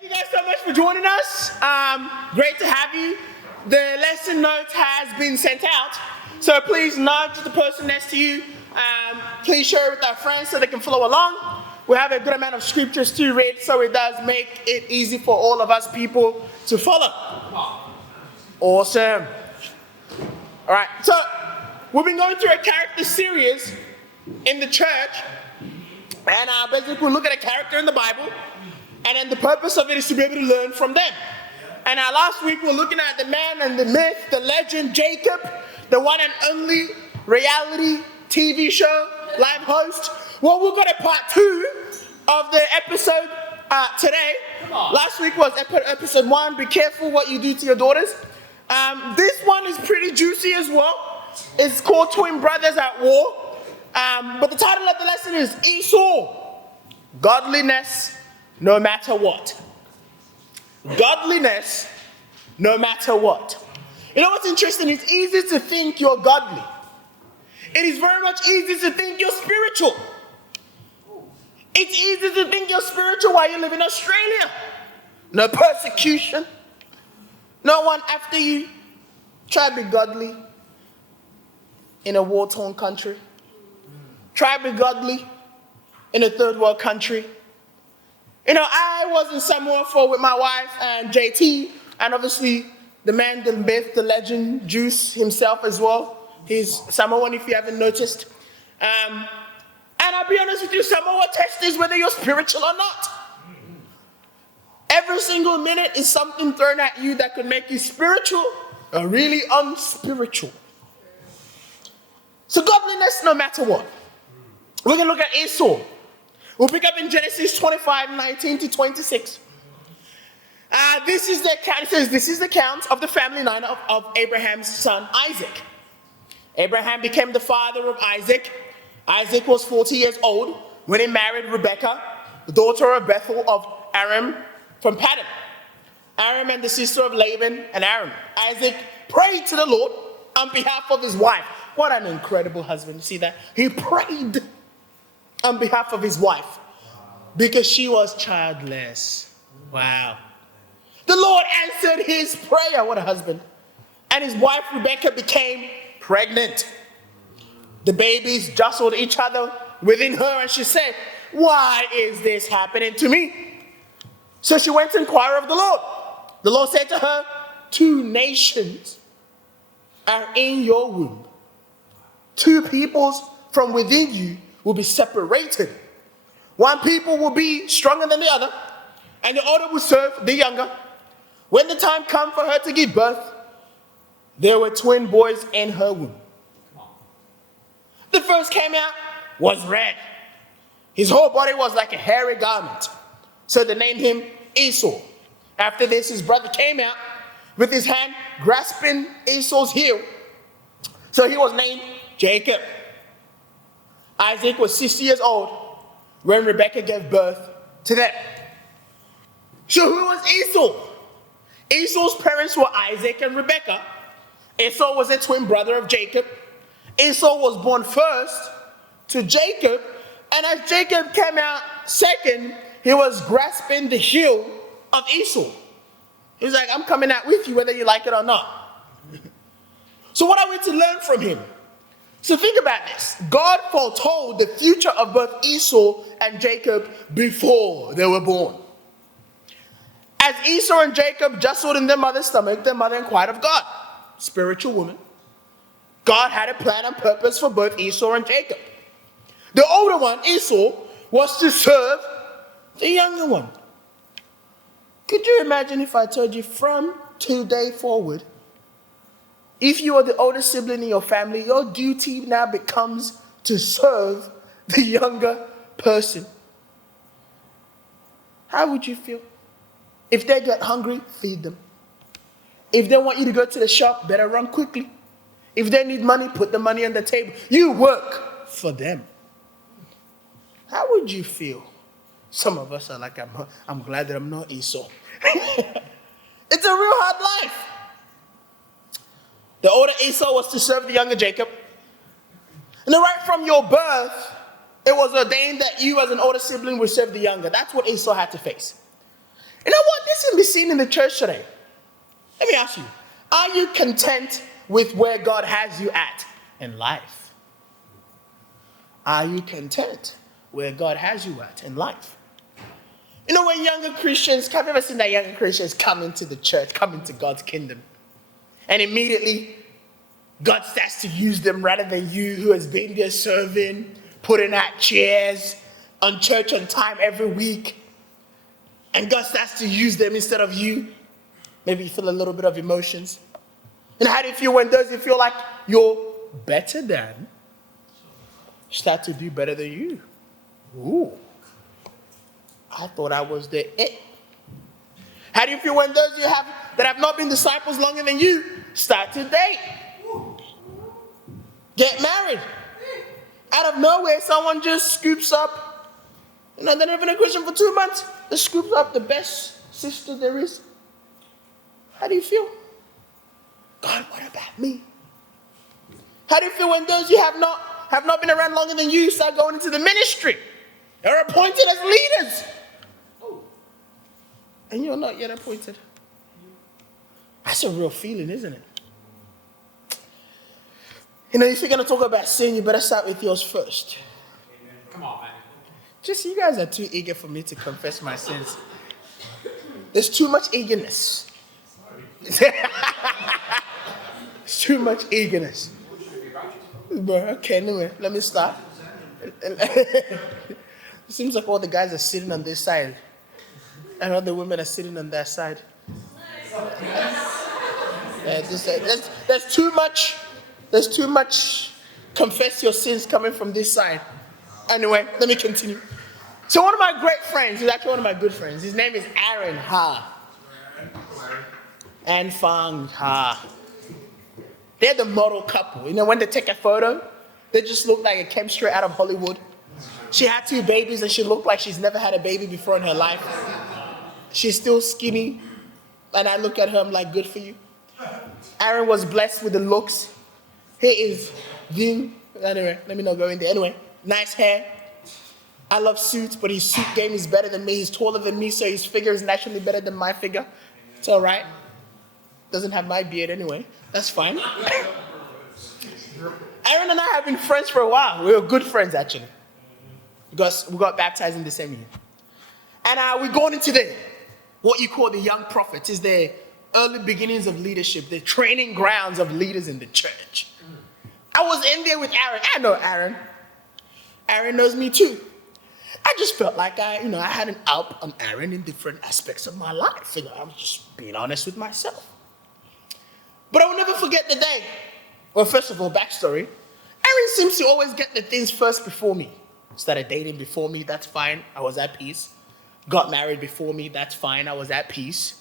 Thank you guys so much for joining us. Great to have you. The lesson notes has been sent out, so please nudge the person next to you. Please share it with our friends so they can follow along. We have a good amount of scriptures to read, so it does make it easy for all of us people to follow. Awesome. All right, so we've been going through a character series in the church, and basically we look at a character in the Bible, and then the purpose of it is to be able to learn from them. And last week we were looking at the man and the myth, the legend, Jacob, the one and only reality TV show live host. Well, we've got a part 2 of the episode today. Last week was episode 1, be careful what you do to your daughters. This one is pretty juicy as well. It's called Twin Brothers at War. But the title of the lesson is Esau, Godliness no matter what. Godliness no matter what. You know what's interesting? It's easy to think you're godly. It is very much easy to think you're spiritual. It's easy to think you're spiritual while you live in Australia. No persecution. No one after you. Try to be godly in a war-torn country. Try to be godly in a third world country. You know, I was in Samoa with my wife and JT, and obviously the man, the myth, the legend, Juice himself as well. He's Samoan if you haven't noticed. And I'll be honest with you, Samoa test is whether you're spiritual or not. Every single minute is something thrown at you that could make you spiritual or really unspiritual. So godliness no matter what. We're going to look at Esau. We'll pick up in Genesis 25, 19 to 26. This is the account. It says, this is the account of the family line of Abraham's son Isaac. Abraham became the father of Isaac. Isaac was 40 years old when he married Rebekah, the daughter of Bethuel of Aram from Paddan. Aram and the sister of Laban and Aram. Isaac prayed to the Lord on behalf of his wife. What an incredible husband. You see that? He prayed on behalf of his wife because she was childless. Wow. The Lord answered his prayer. What a husband. And his wife Rebekah became pregnant. The babies jostled each other within her, and she said, why is this happening to me? So she went to inquire of the Lord. The Lord said to her, 2 nations are in your womb. 2 peoples from within you will be separated. One people will be stronger than the other, and the older will serve the younger. When the time comes for her to give birth, there were twin boys in her womb. The first came out was red. His whole body was like a hairy garment. So they named him Esau. After this, his brother came out with his hand grasping Esau's heel. So he was named Jacob. Isaac was 60 years old when Rebekah gave birth to them. So who was Esau? Esau's parents were Isaac and Rebekah. Esau was a twin brother of Jacob. Esau was born first to Jacob, and as Jacob came out second, he was grasping the heel of Esau. He was like, I'm coming out with you whether you like it or not. So what are we to learn from him? So think about this. God foretold the future of both Esau and Jacob before they were born. As Esau and Jacob jostled in their mother's stomach, their mother inquired of God. Spiritual woman. God had a plan and purpose for both Esau and Jacob. The older one, Esau, was to serve the younger one. Could you imagine if I told you from today forward, if you are the older sibling in your family, your duty now becomes to serve the younger person? How would you feel? If they get hungry, feed them. If they want you to go to the shop, better run quickly. If they need money, put the money on the table. You work for them. How would you feel? Some of us are like, I'm glad that I'm not Esau. It's a real hard life. The older Esau was to serve the younger Jacob. And then right from your birth, it was ordained that you as an older sibling would serve the younger. That's what Esau had to face. You know what? This can be seen in the church today. Let me ask you, are you content with where God has you at in life? Are you content where God has you at in life? You know, when younger Christians, have you ever seen that younger Christians come into the church, come into God's kingdom, and immediately God starts to use them rather than you who has been there serving, putting out chairs, on church on time every week, and God starts to use them instead of you. Maybe you feel a little bit of emotions. And how do you feel when those you feel like you're better than start to do better than you? Ooh, I thought I was the it. How do you feel when those you have that have not been disciples longer than you start to date? Get married. Out of nowhere, someone just scoops up. You know, they're not been a Christian for 2 months. They scoops up the best sister there is. How do you feel? God, what about me? How do you feel when those you have not been around longer than you start going into the ministry? They're appointed as leaders. And you're not yet appointed. That's a real feeling, isn't it? You know, if you're going to talk about sin, you better start with yours first. Amen. Come on, man. Just you guys are too eager for me to confess my sins. There's too much eagerness. There's too much eagerness. Okay, anyway, let me start. It seems like all the guys are sitting on this side, and all the women are sitting on that side. There's too much. There's too much confess your sins coming from this side. Anyway, let me continue. So one of my great friends, he's actually one of my good friends. His name is Aaron Ha. And Fang Ha. They're the model couple. You know, when they take a photo, they just look like it came straight out of Hollywood. She had 2 babies and she looked like she's never had a baby before in her life. She's still skinny. And I look at her, I'm like, good for you. Aaron was blessed with the looks. He is the, anyway, let me not go in there. Anyway, nice hair. I love suits, but his suit game is better than me. He's taller than me, so his figure is naturally better than my figure. It's all right. Doesn't have my beard anyway. That's fine. Aaron and I have been friends for a while. We were good friends, actually. Because we got baptized in the same year. And we're going into what you call the young prophets. Is the early beginnings of leadership, the training grounds of leaders in the church. I was in there with Aaron. I know Aaron. Aaron knows me too. I just felt like I had an up on Aaron in different aspects of my life. You know, I was just being honest with myself. But I will never forget the day. Well, first of all, backstory. Aaron seems to always get the things first before me. Started dating before me, that's fine. I was at peace. Got married before me, that's fine. I was at peace.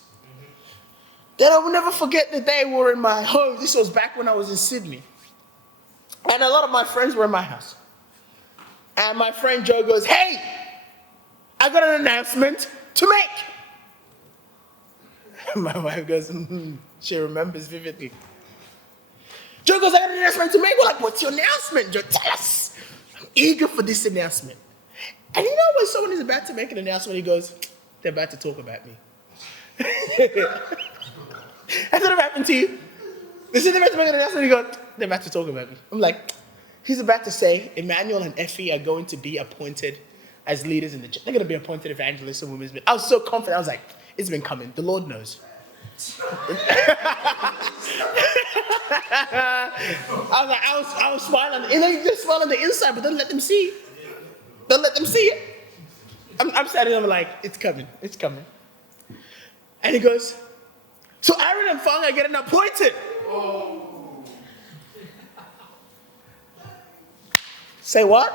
Then I will never forget the day we were in my home. This was back when I was in Sydney. And a lot of my friends were in my house. And my friend Joe goes, hey, I got an announcement to make. My wife goes, she remembers vividly. Joe goes, I got an announcement to make. We're like, what's your announcement, Joe? Tell us. I'm eager for this announcement. And you know when someone is about to make an announcement, he goes, they're about to talk about me. Has that ever happened to you? They say they're about to make an announcement, he goes, they're about to talk about me. I'm like, he's about to say, Emmanuel and Effie are going to be appointed as leaders in the church. They're going to be appointed evangelists and women's. I was so confident. I was like, it's been coming. The Lord knows. I was smiling. You know, you just smile on the inside, but don't let them see. Don't let them see it. I'm standing there, I'm like, it's coming. It's coming. And he goes, so Aaron and Fang are getting appointed. Oh. Say what?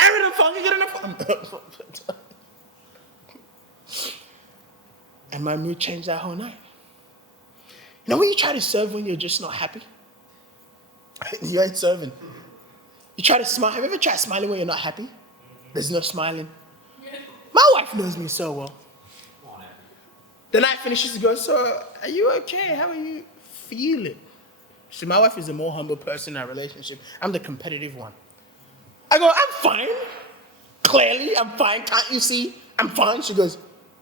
Aaron and Fang are getting appointed. And my mood changed that whole night. You know when you try to serve when you're just not happy? You ain't serving. You try to smile. Have you ever tried smiling when you're not happy? There's no smiling. My wife knows me so well. The night finishes, she goes, so are you okay? How are you feeling? See, my wife is a more humble person in our relationship. I'm the competitive one. I go, I'm fine. Clearly, I'm fine. Can't you see? I'm fine. She goes,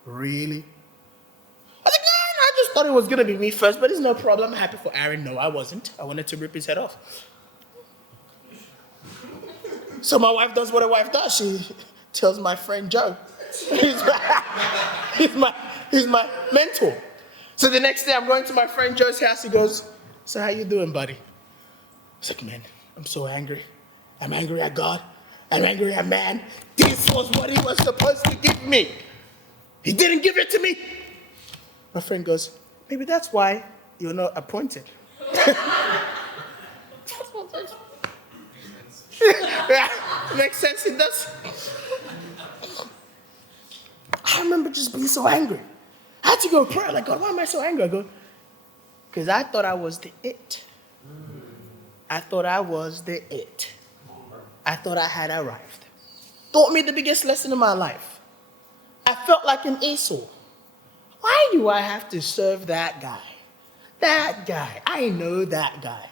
Really? I was like, no, I just thought it was going to be me first, but it's no problem. I'm happy for Aaron. No, I wasn't. I wanted to rip his head off. So my wife does what a wife does. She tells my friend Joe. He's my mentor. So the next day I'm going to my friend Joe's house. He goes, so how you doing, buddy? I was like, man, I'm so angry. I'm angry at God. I'm angry at man. This was what he was supposed to give me. He didn't give it to me. My friend goes, maybe that's why you're not appointed. Yeah, makes sense, it does. I remember just being so angry. I had to go pray, like, God, why am I so angry? I go, because I thought I was the it. I thought I was the it. I thought I had arrived. Taught me the biggest lesson in my life. I felt like an Esau. Why do I have to serve that guy? That guy. I know that guy.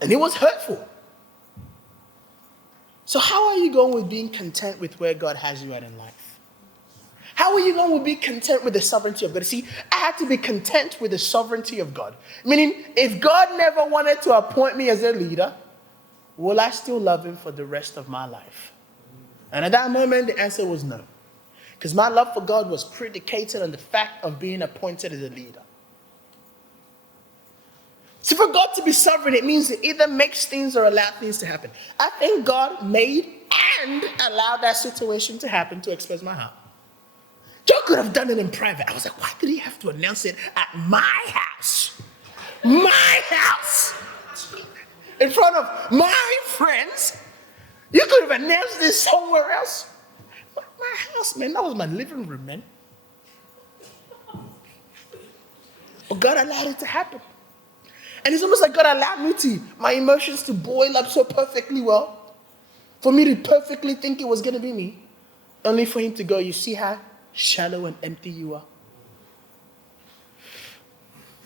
And it was hurtful. So how are you going with being content with where God has you at in life? How are you going to be content with the sovereignty of God? See, I had to be content with the sovereignty of God. Meaning, if God never wanted to appoint me as a leader, will I still love him for the rest of my life? And at that moment, the answer was no. Because my love for God was predicated on the fact of being appointed as a leader. So for God to be sovereign, it means it either makes things or allows things to happen. I think God made and allowed that situation to happen to expose my heart. Joe could have done it in private. I was like, why did he have to announce it at my house? My house! In front of my friends? You could have announced this somewhere else. My house, man, that was my living room, man. But God allowed it to happen. And it's almost like God allowed my emotions to boil up so perfectly well, for me to perfectly think it was going to be me, only for him to go, you see how shallow and empty you are.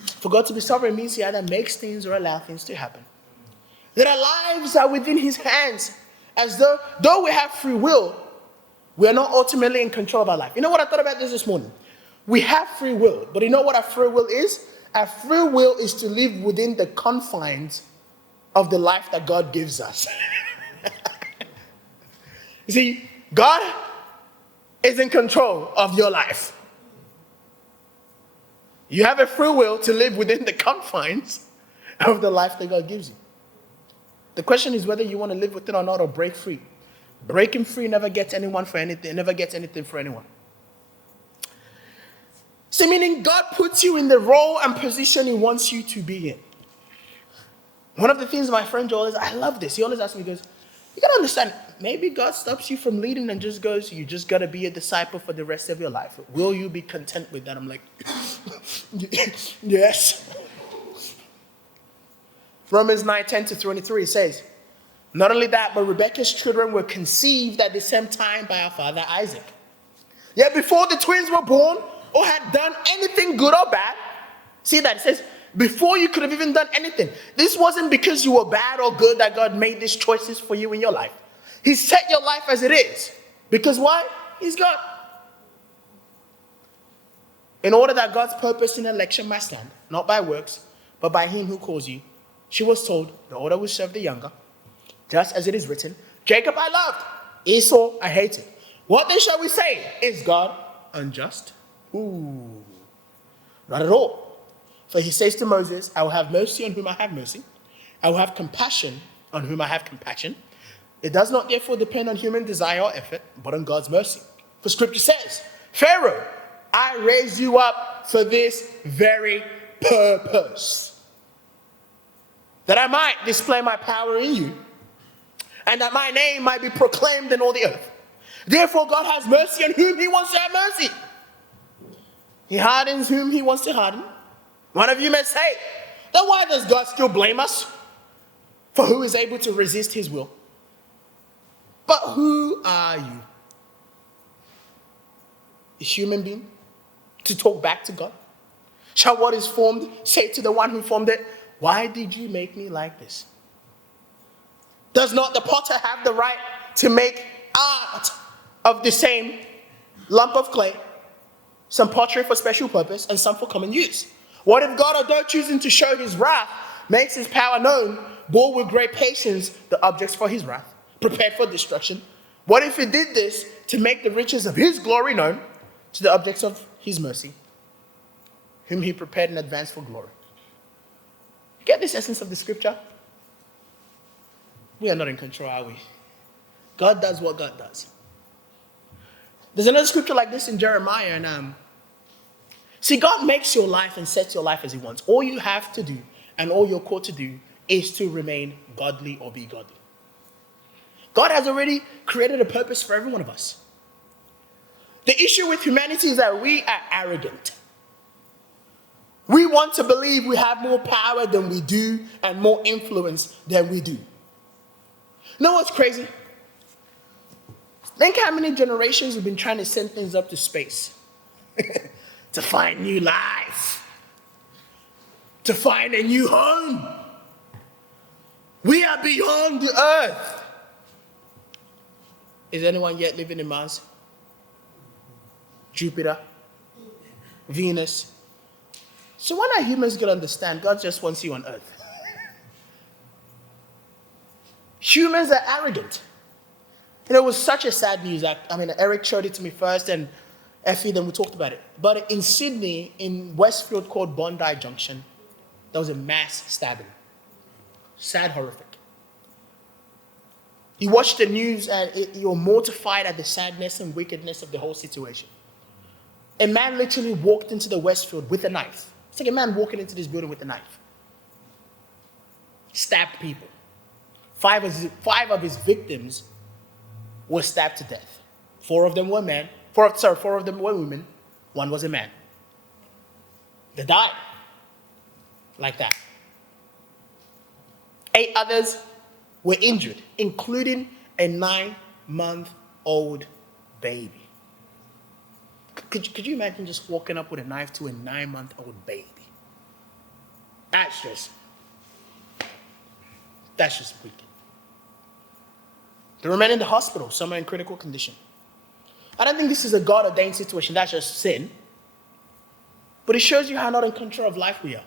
For God to be sovereign means he either makes things or allows things to happen. That our lives are within his hands, as though we have free will, we are not ultimately in control of our life. You know what I thought about this morning? We have free will, but you know what our free will is? Our free will is to live within the confines of the life that God gives us. You see, God is in control of your life. You have a free will to live within the confines of the life that God gives you. The question is whether you want to live with it or not, or break free. Breaking free never gets anyone for anything, never gets anything for anyone. So meaning God puts you in the role and position he wants you to be in. One of the things my friend Joel is, I love this. He always asks me, he goes, you gotta understand, maybe God stops you from leading and just goes, you just gotta be a disciple for the rest of your life. Will you be content with that? I'm like, yes. Romans 9:10-23 says, not only that, but Rebekah's children were conceived at the same time by our father Isaac. Yet before the twins were born or had done anything good or bad, see that? It says, before you could have even done anything. This wasn't because you were bad or good that God made these choices for you in your life. He set your life as it is. Because why? He's God. In order that God's purpose in election might stand, not by works, but by him who calls you, she was told, the older will serve the younger. Just as it is written, Jacob I loved, Esau I hated. What then shall we say? Is God unjust? Ooh, not at all. For he says to Moses, I will have mercy on whom I have mercy. I will have compassion on whom I have compassion. It does not therefore depend on human desire or effort, but on God's mercy. For scripture says, Pharaoh, I raised you up for this very purpose, that I might display my power in you, and that my name might be proclaimed in all the earth. Therefore, God has mercy on whom he wants to have mercy. He hardens whom he wants to harden. One of you may say, then why does God still blame us? For who is able to resist his will? But who are you? A human being to talk back to God? Shall what is formed say to the one who formed it, why did you make me like this? Does not the potter have the right to make art of the same lump of clay, some pottery for special purpose, and some for common use. What if God, although choosing to show his wrath, makes his power known, bore with great patience the objects for his wrath, prepared for destruction? What if he did this to make the riches of his glory known to the objects of his mercy, whom he prepared in advance for glory? Get this essence of the scripture? We are not in control, are we? God does what God does. There's another scripture like this in Jeremiah, and see, God makes your life and sets your life as he wants. All you have to do and all you're called to do is to remain godly or be godly. God has already created a purpose for every one of us. The issue with humanity is that we are arrogant. We want to believe we have more power than we do and more influence than we do. You know what's crazy? Think how many generations have been trying to send things up to space to find new life, to find a new home. We are beyond the earth. Is anyone yet living in Mars? Jupiter? Venus? So when are humans going to understand God just wants you on earth? Humans are arrogant. You know, it was such a sad news. Eric showed it to me first and Effie, then we talked about it. But in Sydney, in Westfield called Bondi Junction, there was a mass stabbing. Sad, horrific. You watched the news and you're mortified at the sadness and wickedness of the whole situation. A man literally walked into the Westfield with a knife. It's like a man walking into this building with a knife. Stabbed people. Five of his victims were stabbed to death. Four of them were women. One was a man. They died. Like that. 8 others were injured, including a 9-month-old baby. Could you imagine just walking up with a knife to a 9-month-old baby? That's just wicked. They remain in the hospital, some are in critical condition. I don't think this is a God-ordained situation, that's just sin. But it shows you how not in control of life we are.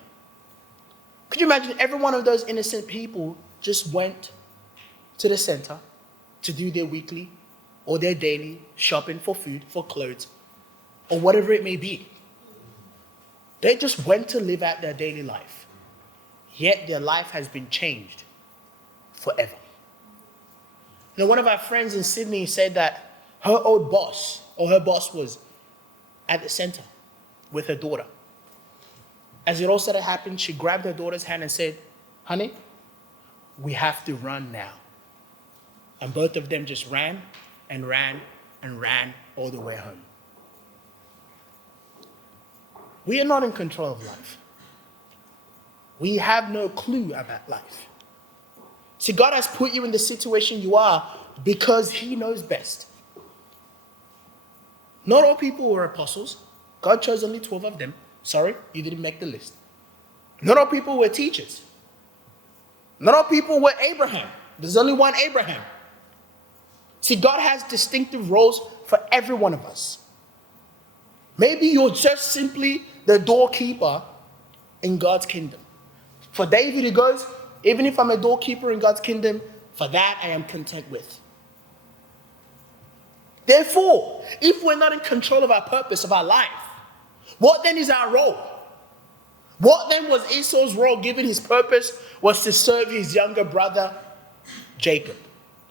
Could you imagine every one of those innocent people just went to the center to do their weekly or their daily shopping for food, for clothes, or whatever it may be. They just went to live out their daily life. Yet their life has been changed forever. You know, one of our friends in Sydney said that her old boss, or her boss was at the center with her daughter. As it all started happening, she grabbed her daughter's hand and said, "Honey, we have to run now." And both of them just ran and ran and ran all the way home. We are not in control of life. We have no clue about life. See, God has put you in the situation you are because he knows best. Not all people were apostles. God chose only 12 of them. Sorry, you didn't make the list. Not all people were teachers. Not all people were Abraham. There's only one Abraham. See, God has distinctive roles for every one of us. Maybe you're just simply the doorkeeper in God's kingdom. For David, he goes, even if I'm a doorkeeper in God's kingdom, for that I am content with. Therefore, if we're not in control of our purpose, of our life, what then is our role? What then was Esau's role, given his purpose was to serve his younger brother, Jacob?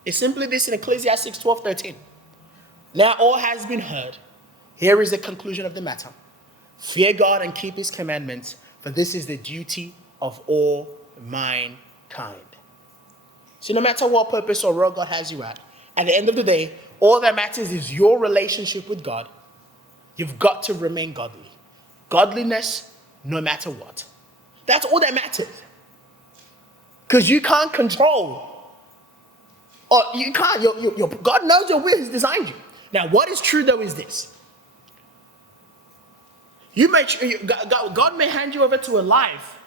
It's simply this in Ecclesiastes 12:13. Now all has been heard. Here is the conclusion of the matter. Fear God and keep his commandments, for this is the duty of all mankind. So no matter what purpose or role God has you at the end of the day, all that matters is your relationship with God. You've got to remain godly. Godliness, no matter what. That's all that matters. Because you can't control, or you can't, God knows your will, he's designed you. Now, what is true though is this. God may hand you over to a life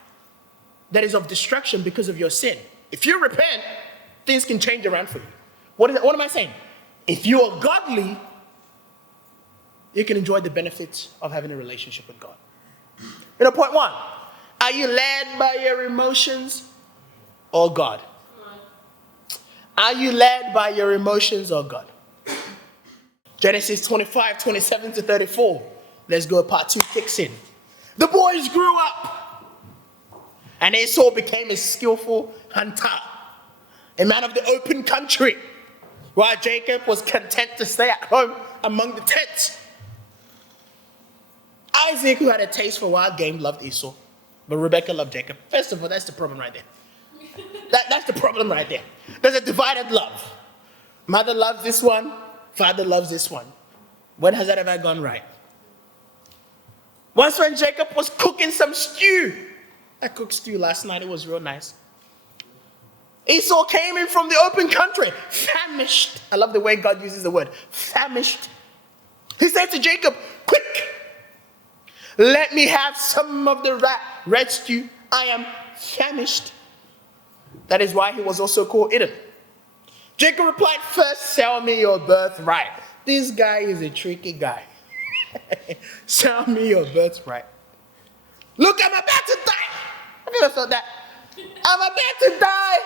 that is of destruction because of your sin. If you repent, things can change around for you. What am I saying? If you are godly, you can enjoy the benefits of having a relationship with God. Point one, are you led by your emotions or God? Are you led by your emotions or God? Genesis 25, 27 to 34. Let's go, part 2 kicks in. The boys grew up, and Esau became a skillful hunter, a man of the open country, while Jacob was content to stay at home among the tents. Isaac, who had a taste for wild game, loved Esau, but Rebekah loved Jacob. First of all, that's the problem right there. That's the problem right there. There's a divided love. Mother loves this one, father loves this one. When has that ever gone right? Once when Jacob was cooking some stew, I cooked stew last night, it was real nice. Esau came in from the open country, famished. I love the way God uses the word, famished. He said to Jacob, quick, let me have some of the red stew. I am famished. That is why he was also called Edom. Jacob replied, first sell me your birthright. This guy is a tricky guy. Sell me your birthright. Look, I'm about to die. Have you ever thought that? I'm about to die.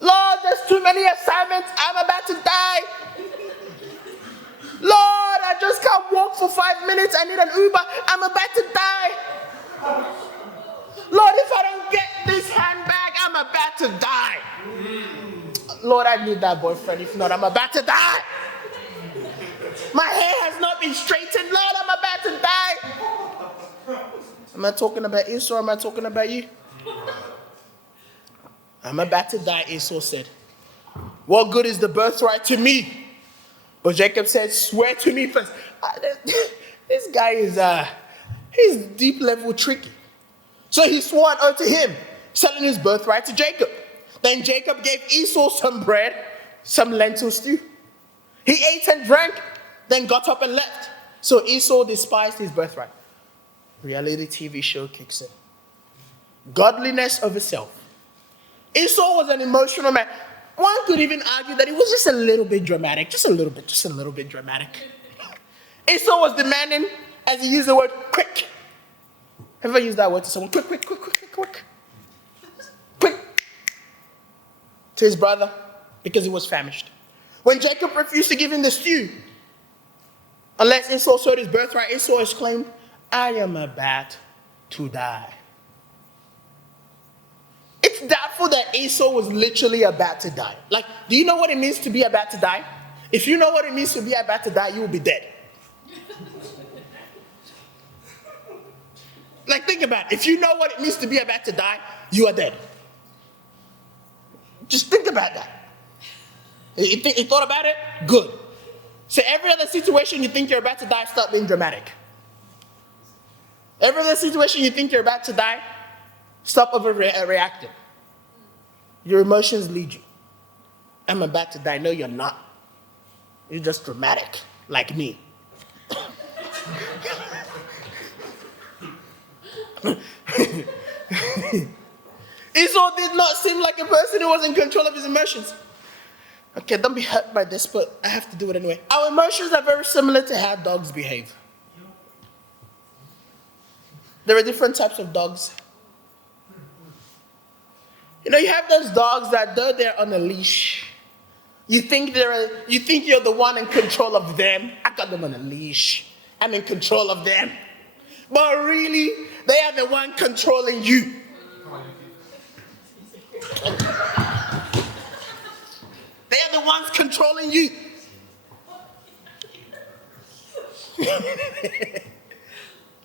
Lord, there's too many assignments. I'm about to die. Lord, I just can't walk for 5 minutes. I need an Uber. I'm about to die. Lord, if I don't get this handbag, I'm about to die. Lord, I need that boyfriend. If not, I'm about to die. My hair has not been straightened. Lord, I'm about to die. Am I talking about Esau or am I talking about you? I'm about to die, Esau said. What good is the birthright to me? But Jacob said, swear to me first. This guy is he's deep level tricky. So he swore an oath to him, selling his birthright to Jacob. Then Jacob gave Esau some bread, some lentil stew. He ate and drank, then got up and left. So Esau despised his birthright. Reality TV show kicks in. Godliness over self. Esau was an emotional man. One could even argue that he was just a little bit dramatic. Just a little bit dramatic. Esau was demanding, as he used the word, quick. Have you ever used that word to someone? Quick. Quick. To his brother, because he was famished. When Jacob refused to give him the stew, unless Esau sold his birthright, Esau exclaimed, I am about to die. It's doubtful that Esau was literally about to die. Like, do you know what it means to be about to die? If you know what it means to be about to die, you will be dead. Like, think about it. If you know what it means to be about to die, you are dead. Just think about that. You thought about it? Good. So every other situation you think you're about to die, stop being dramatic. Every other situation you think you're about to die, stop overreacting. Your emotions lead you. I'm about to die. No, you're not. You're just dramatic, like me. Esau did not seem like a person who was in control of his emotions. Okay, don't be hurt by this, but I have to do it anyway. Our emotions are very similar to how dogs behave. There are different types of dogs. You have those dogs that though they're on a leash, you think you're the one in control of them. I got them on a leash. I'm in control of them. But really, they are the one controlling you. They are the ones controlling you.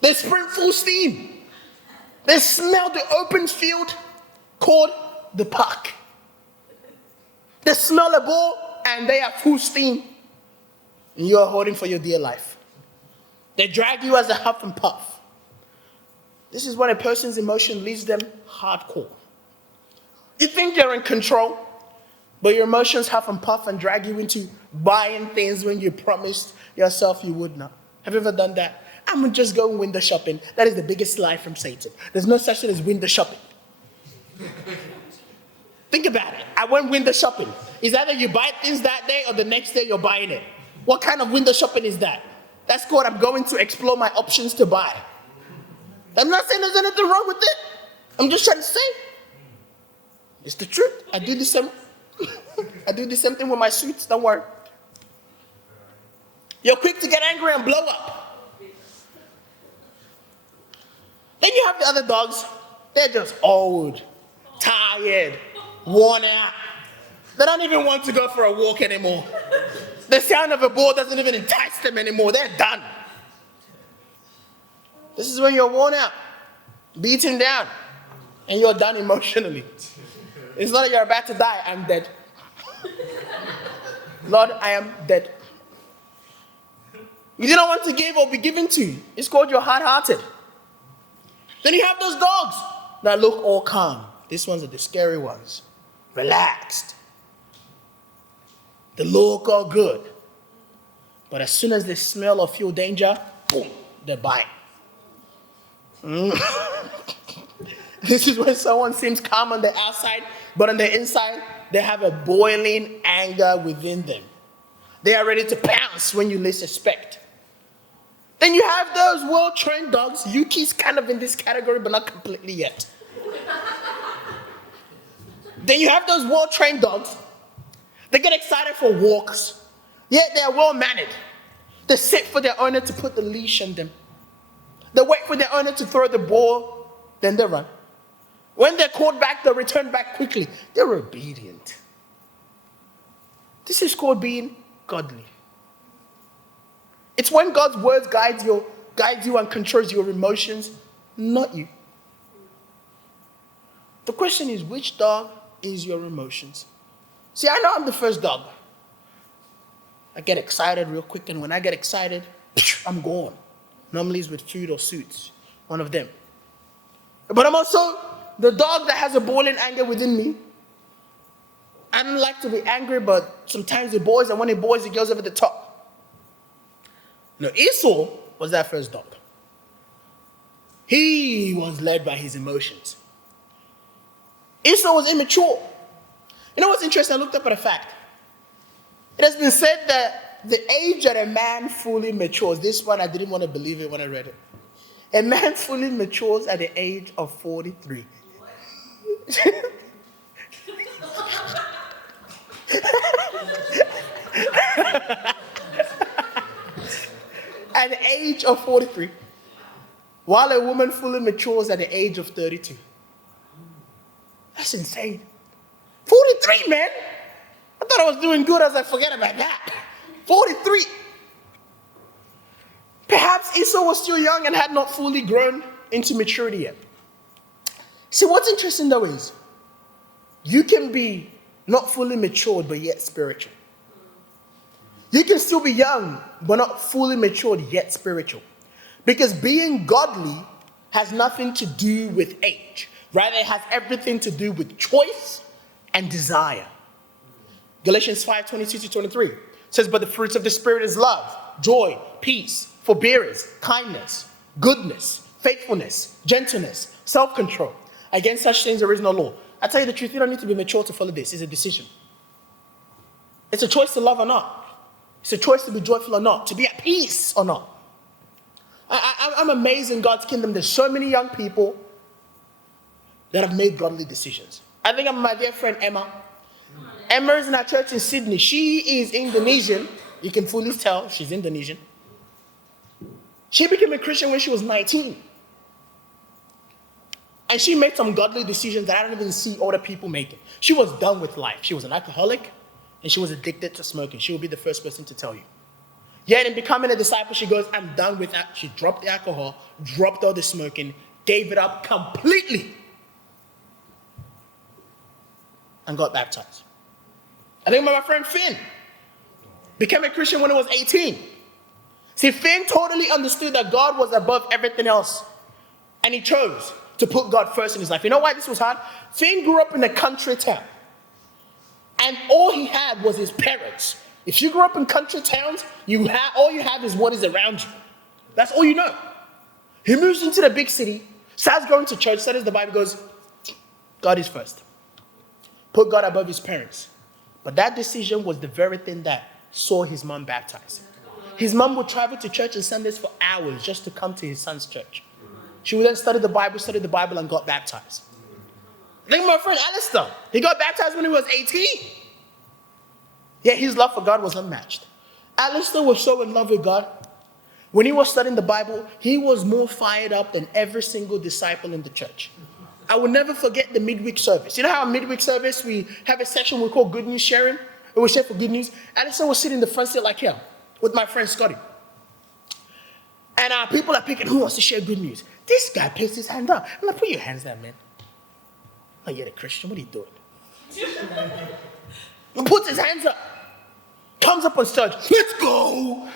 They sprint full steam. They smell the open field called the park. They smell a ball and they are full steam. And you are holding for your dear life. They drag you as a huff and puff. This is when a person's emotion leads them hardcore. You think you're in control, but your emotions huff and puff and drag you into buying things when you promised yourself you would not. Have you ever done that? I'm going to just go window shopping. That is the biggest lie from Satan. There's no such thing as window shopping. Think about it. I went window shopping. It's either you buy things that day or the next day you're buying it. What kind of window shopping is that? That's called I'm going to explore my options to buy. I'm not saying there's anything wrong with it. I'm just trying to say it's the truth. I do the same. I do the same thing with my suits. Don't worry. You're quick to get angry and blow up. Then you have the other dogs. They're just old, tired, worn out. They don't even want to go for a walk anymore. The sound of a ball doesn't even entice them anymore. They're done. This is when you're worn out, beaten down, and you're done emotionally. It's not that you're about to die. I'm dead. Lord, I am dead. You didn't want to give or be given to. It's called you're hard-hearted. Then you have those dogs that look all calm. These ones are the scary ones. Relaxed. They look all good. But as soon as they smell or feel danger, boom, they bite. This is when someone seems calm on the outside, but on the inside, they have a boiling anger within them. They are ready to pounce when you least expect. Then you have those well-trained dogs. Yuki's kind of in this category, but not completely yet. Then you have those well-trained dogs. They get excited for walks, yet they are well-mannered. They sit for their owner to put the leash on them. They wait for their owner to throw the ball, then they run. When they're called back, they return back quickly. They're obedient. This is called being godly. It's when God's words guides you and controls your emotions, not you. The question is, which dog is your emotions? See, I know I'm the first dog. I get excited real quick, and when I get excited, I'm gone. Normally it's with food or suits, one of them. But I'm also the dog that has a boiling anger within me. I don't like to be angry, but sometimes it boils, and when it boils, it goes over the top. Now, Esau was that first dog. He was led by his emotions. Esau was immature. You know what's interesting? I looked up at a fact. It has been said that the age that a man fully matures, this one I didn't want to believe it when I read it. A man fully matures at the age of 43. At the age of 43. While a woman fully matures at the age of 32. That's insane. 43, man. I thought I was doing good. I was like, forget about that. 43. Perhaps Esau was still young and had not fully grown into maturity yet. See, what's interesting though is, you can be not fully matured but yet spiritual. You can still be young but not fully matured yet spiritual. Because being godly has nothing to do with age. Rather, it has everything to do with choice and desire. Galatians 5:22-23 says, but the fruits of the Spirit is love, joy, peace, forbearance, kindness, goodness, faithfulness, gentleness, self-control. Against such things there is no law. I tell you the truth, you don't need to be mature to follow this. It's a decision. It's a choice to love or not. It's a choice to be joyful or not, to be at peace or not. I'm amazed in God's kingdom. There's so many young people that have made godly decisions. I think of my dear friend Emma. Emma is in our church in Sydney. She is Indonesian. You can fully tell she's Indonesian. She became a Christian when she was 19. And she made some godly decisions that I don't even see other people making. She was done with life. She was an alcoholic and she was addicted to smoking. She will be the first person to tell you. Yet in becoming a disciple, she goes, I'm done with that. She dropped the alcohol, dropped all the smoking, gave it up completely, and got baptized. I think my friend Finn became a Christian when he was 18. See, Finn totally understood that God was above everything else. And he chose to put God first in his life. You know why this was hard? Finn grew up in a country town. And all he had was his parents. If you grew up in country towns, all you have is what is around you. That's all you know. He moves into the big city, starts going to church, studies the Bible, goes, God is first. Put God above his parents. But that decision was the very thing that saw his mom baptized. his mom would travel to church on Sundays for hours just to come to his son's church. She would then study the Bible, and got baptized. Think of my friend Alistair. He got baptized when he was 18. Yet his love for God was unmatched. Alistair was so in love with God. When he was studying the Bible, he was more fired up than every single disciple in the church. I will never forget the midweek service. You know how a midweek service, we have a section we call Good News Sharing? It was shared for good news. Alistair was sitting in the front seat like here with my friend Scotty. And people are picking who wants to share good news. This guy placed his hand up. I'm like, put your hands down, man. Oh, you're a Christian. What are you doing? He puts his hands up. Comes up on stage. Let's go.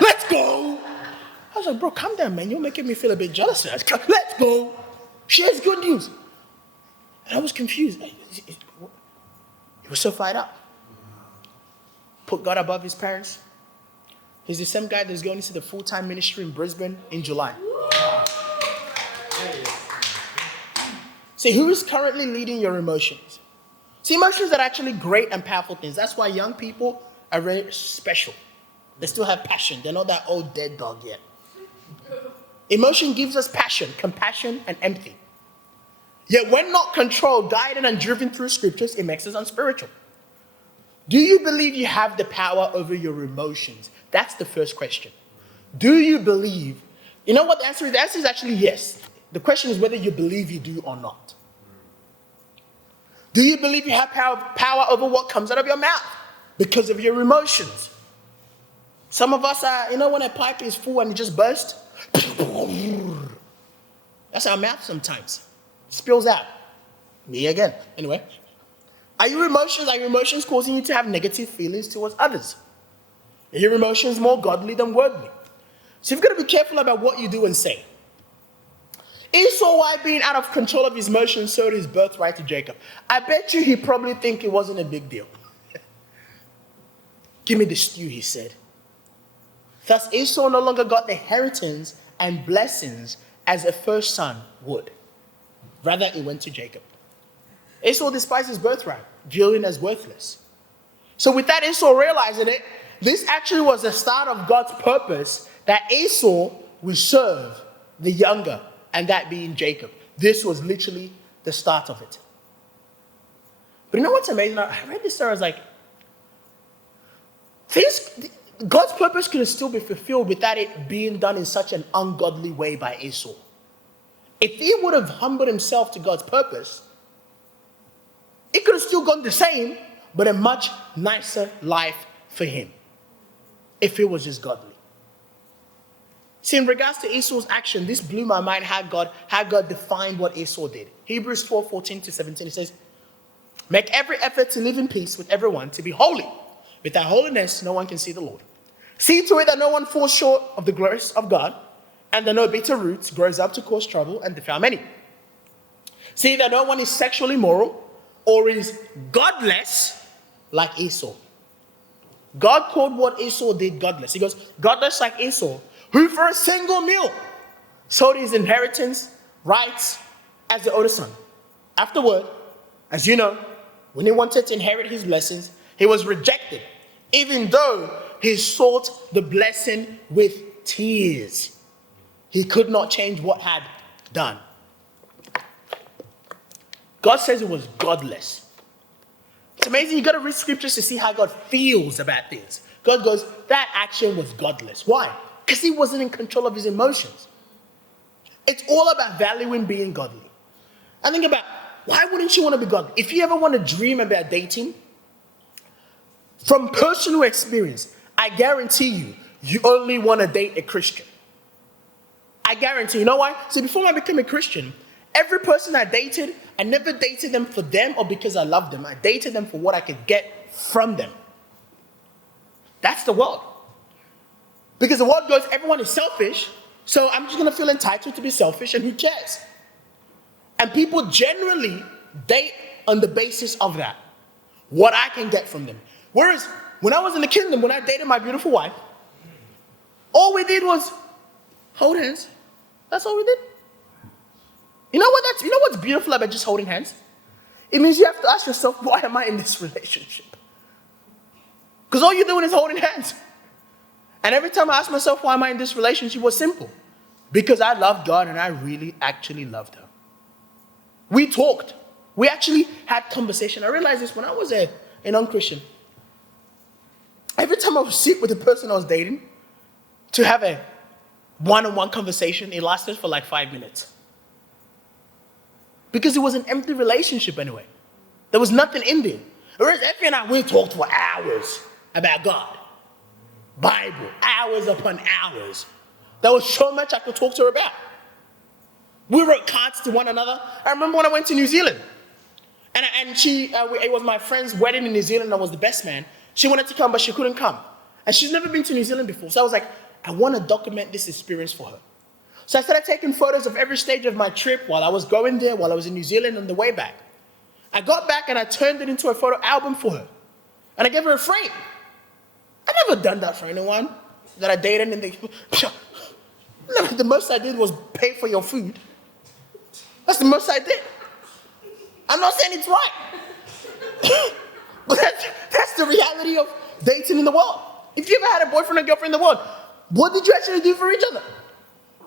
Let's go. I was like, bro, calm down, man. You're making me feel a bit jealous. Let's go. Shares good news. And I was confused. He was so fired up. Put God above his parents. He's the same guy that's going into the full-time ministry in Brisbane in July. See, who is currently leading your emotions? See, emotions are actually great and powerful things. That's why young people are very special. They still have passion. They're not that old dead dog yet. Emotion gives us passion, compassion, and empathy. Yet when not controlled, guided, and driven through scriptures, it makes us unspiritual. Do you believe you have the power over your emotions? That's the first question. Do you believe? You know what the answer is? The answer is actually yes. The question is whether you believe you do or not. Do you believe you have power over what comes out of your mouth because of your emotions? Some of us are, when a pipe is full and it just bursts, that's our mouth sometimes. Spills out. Me again. Anyway. Are your emotions causing you to have negative feelings towards others? Are your emotions more godly than worldly? So you've got to be careful about what you do and say. Esau, why being out of control of his emotions, sold his birthright to Jacob. I bet you he probably think it wasn't a big deal. Give me the stew, he said. Thus Esau no longer got the inheritance and blessings as a first son would. Rather, it went to Jacob. Esau despised his birthright, viewing as worthless. So with that, Esau realizing it, this actually was the start of God's purpose that Esau would serve the younger, and that being Jacob. This was literally the start of it. But you know what's amazing? I read this story, I was like, God's purpose could still be fulfilled without it being done in such an ungodly way by Esau. If he would have humbled himself to God's purpose, it could have still gone the same, but a much nicer life for him, if it was just godly. See, in regards to Esau's action, this blew my mind how God defined what Esau did. Hebrews 12:14-17, it says, make every effort to live in peace with everyone, to be holy. Without holiness, no one can see the Lord. See to it that no one falls short of the grace of God, and that no bitter roots grows up to cause trouble and defile many. See that no one is sexually immoral or is godless like Esau. God called what Esau did godless. He goes, godless like Esau, who for a single meal sold his inheritance rights as the older son. Afterward, as you know, when he wanted to inherit his blessings, he was rejected, even though he sought the blessing with tears. He could not change what had done. God says it was godless. It's amazing. You got to read scriptures to see how God feels about things. God goes, that action was godless. Why? Because he wasn't in control of his emotions. It's all about valuing being godly. I think about, why wouldn't you want to be godly? If you ever want to dream about dating, from personal experience, I guarantee you only want to date a Christian. I guarantee. You know why? See, before I became a Christian, every person I dated, I never dated them for them or because I loved them. I dated them for what I could get from them. That's the world. Because the world goes, everyone is selfish, so I'm just going to feel entitled to be selfish, and who cares? And people generally date on the basis of that, what I can get from them. Whereas, when I was in the kingdom, when I dated my beautiful wife, all we did was hold hands. That's all we did. You know what's beautiful about just holding hands? It means you have to ask yourself, why am I in this relationship? Because all you're doing is holding hands. And every time I asked myself, why am I in this relationship, it was simple. Because I loved God and I really actually loved her. We talked. We actually had conversation. I realized this when I was a non-Christian. Every time I would sit with the person I was dating to have a one-on-one conversation, it lasted for like 5 minutes. Because it was an empty relationship anyway. There was nothing in there. Whereas Effie and I, we talked for hours about God. Bible, hours upon hours. There was so much I could talk to her about. We wrote cards to one another. I remember when I went to New Zealand. And she, it was my friend's wedding in New Zealand. I was the best man. She wanted to come, but she couldn't come. And she's never been to New Zealand before. So I was like, I want to document this experience for her. So I started taking photos of every stage of my trip while I was going there, while I was in New Zealand on the way back. I got back and I turned it into a photo album for her. And I gave her a frame. I never done that for anyone that I dated. And the most I did was pay for your food. That's the most I did. I'm not saying it's right. But that's the reality of dating in the world. If you ever had a boyfriend or girlfriend in the world, what did you actually do for each other?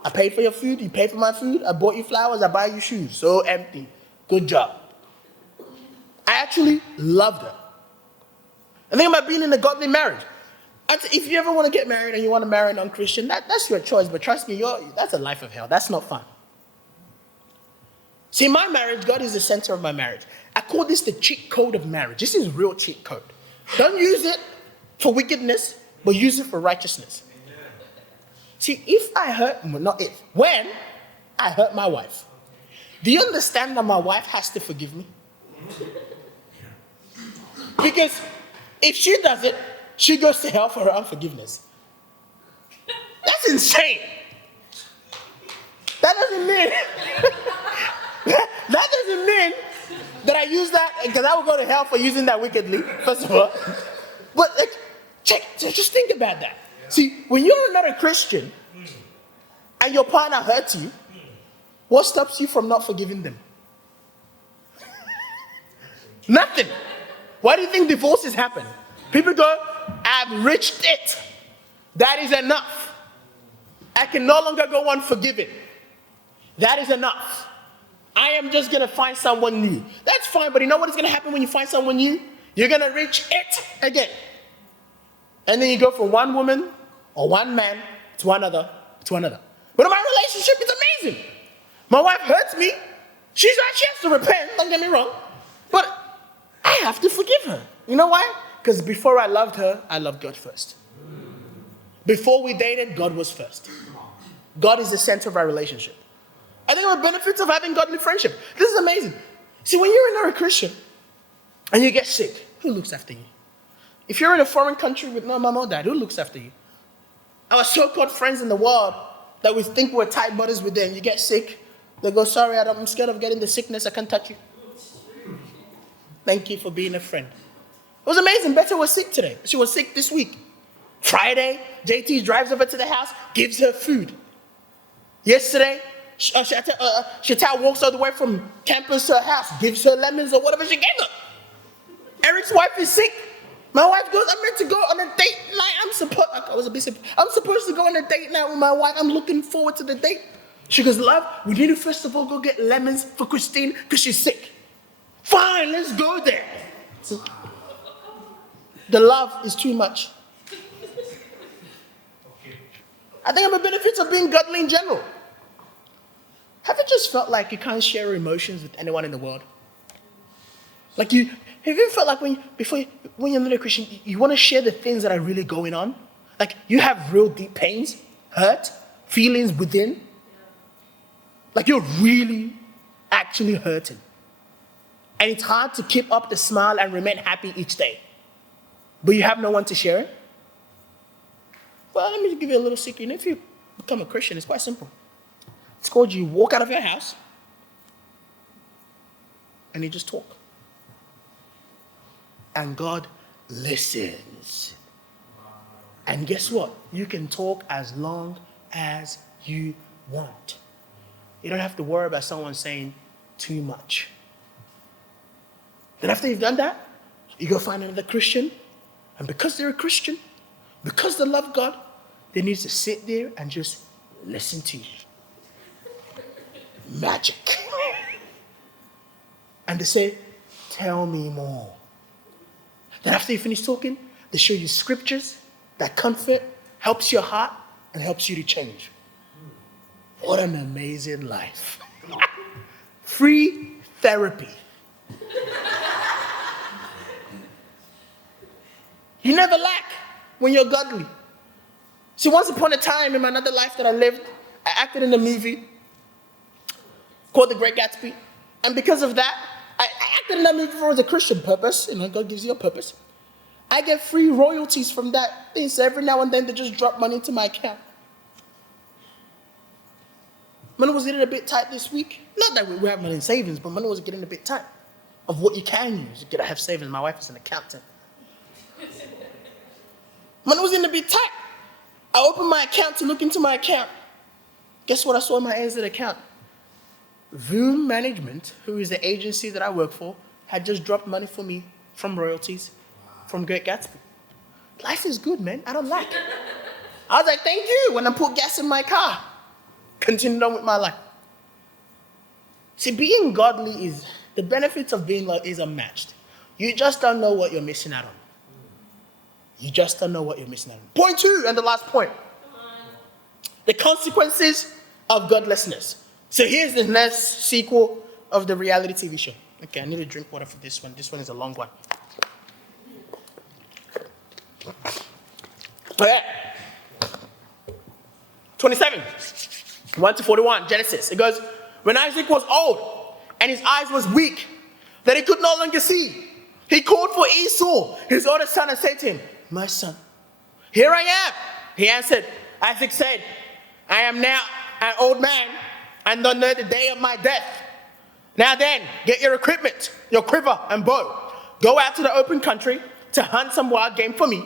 I paid for your food, you paid for my food, I bought you flowers, I buy you shoes. So empty. Good job. I actually loved her. I think about being in a godly marriage. If you ever want to get married and you want to marry a non-Christian, that's your choice. But trust me, that's a life of hell. That's not fun. See, in my marriage, God is the center of my marriage. I call this the cheat code of marriage. This is real cheat code. Don't use it for wickedness, but use it for righteousness. See, when I hurt my wife, do you understand that my wife has to forgive me? Because if she does it, she goes to hell for her unforgiveness. That's insane. That doesn't mean that doesn't mean that I use that because I will go to hell for using that wickedly, first of all. But just think about that. See, when you're not a Christian and your partner hurts you, what stops you from not forgiving them? Nothing. Why do you think divorces happen? People go, I've reached it. That is enough. I can no longer go on forgiving. That is enough. I am just going to find someone new. That's fine, but you know what is going to happen when you find someone new? You're going to reach it again. And then you go from one woman or one man to another to another. But in my relationship, it's amazing. My wife hurts me. She has to repent, don't get me wrong. But I have to forgive her. You know why? Because before I loved her, I loved God first. Before we dated, God was first. God is the center of our relationship. I think the benefits of having godly friendship. This is amazing. See, when you're not a Christian and you get sick, who looks after you? If you're in a foreign country with no mom or dad, who looks after you? Our so-called friends in the world that we think we're tight buddies with them, you get sick, they go, sorry, I'm scared of getting the sickness, I can't touch you. Thank you for being a friend. It was amazing. Betty was sick today. She was sick this week. Friday, JT drives over to the house, gives her food. Yesterday, Chantal walks all the way from campus to her house, gives her lemons or whatever she gave her. Eric's wife is sick. My wife goes, I'm meant to go on a date night. I'm supposed to go on a date night with my wife. I'm looking forward to the date. She goes, love, we need to first of all go get lemons for Christine because she's sick. Fine, let's go there. The love is too much. I think I'm a benefit of being godly in general. Have you just felt like you can't share your emotions with anyone in the world? Have you ever felt like when you're not a Christian, you want to share the things that are really going on? Like you have real deep pains, hurt, feelings within. Like you're really actually hurting. And it's hard to keep up the smile and remain happy each day. But you have no one to share it? Well, let me give you a little secret. If you become a Christian, it's quite simple. It's called you walk out of your house and you just talk. And God listens. And guess what? You can talk as long as you want. You don't have to worry about someone saying too much. Then after you've done that, you go find another Christian. And because they're a Christian, because they love God, They need to sit there and just listen to you. Magic. And they say, tell me more. Then after you finish talking, they show you scriptures that comfort, helps your heart, and helps you to change. What an amazing life. Free therapy. You never lack when you're godly. See, once upon a time in my another life that I lived, I acted in a movie called The Great Gatsby. And because of that, I acted in that movie for a Christian purpose. You know, God gives you a purpose. I get free royalties from that thing. So every now and then they just drop money into my account. Money was getting a bit tight this week. Not that we have money in savings, but money was getting a bit tight of what you can use. You gotta have savings. My wife is an accountant. Money was getting a bit tight. I opened my account to look into my account. Guess what I saw in my ANZ account? Voom Management, who is the agency that I work for, had just dropped money for me from royalties from Great Gatsby. Life is good, man. I don't lack. I was like, thank you, when I put gas in my car. Continued on with my life. See, being godly is, the benefits of being godly is unmatched. You just don't know what you're missing out on. You just don't know what you're missing out on. Point 2, and the last point. The consequences of godlessness. So here's the next sequel of the reality TV show. Okay, I need to drink water for this one. This one is a long one. Okay. 27, 1 to 41, Genesis. It goes, when Isaac was old and his eyes was weak, that he could no longer see, he called for Esau, his older son, and said to him, my son, here I am. He answered. Isaac said, I am now an old man and don't know the day of my death. Now then, get your equipment, your quiver and bow. Go out to the open country to hunt some wild game for me.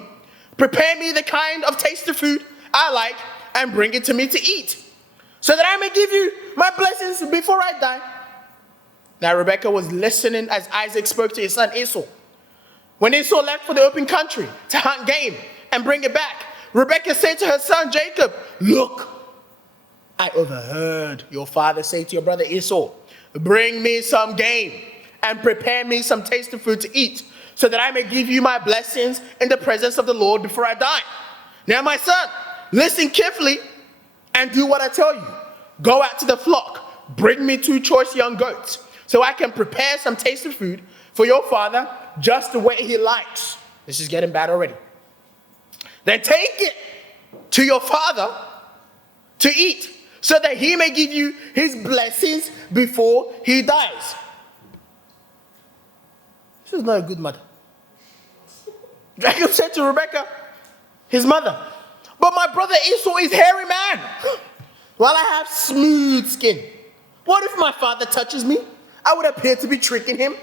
Prepare me the kind of tasty food I like and bring it to me to eat, so that I may give you my blessings before I die. Now Rebekah was listening as Isaac spoke to his son Esau. When Esau left for the open country to hunt game and bring it back, Rebekah said to her son Jacob, look, I overheard your father say to your brother Esau, bring me some game and prepare me some tasty food to eat, so that I may give you my blessings in the presence of the Lord before I die. Now my son, listen carefully and do what I tell you. Go out to the flock, bring me 2 choice young goats, so I can prepare some tasty food for your father just the way he likes. This is getting bad already. Then take it to your father to eat, so that he may give you his blessings before he dies. This is not a good mother. Jacob said to Rebekah, his mother, but my brother Esau is hairy man, while I have smooth skin. What if my father touches me? I would appear to be tricking him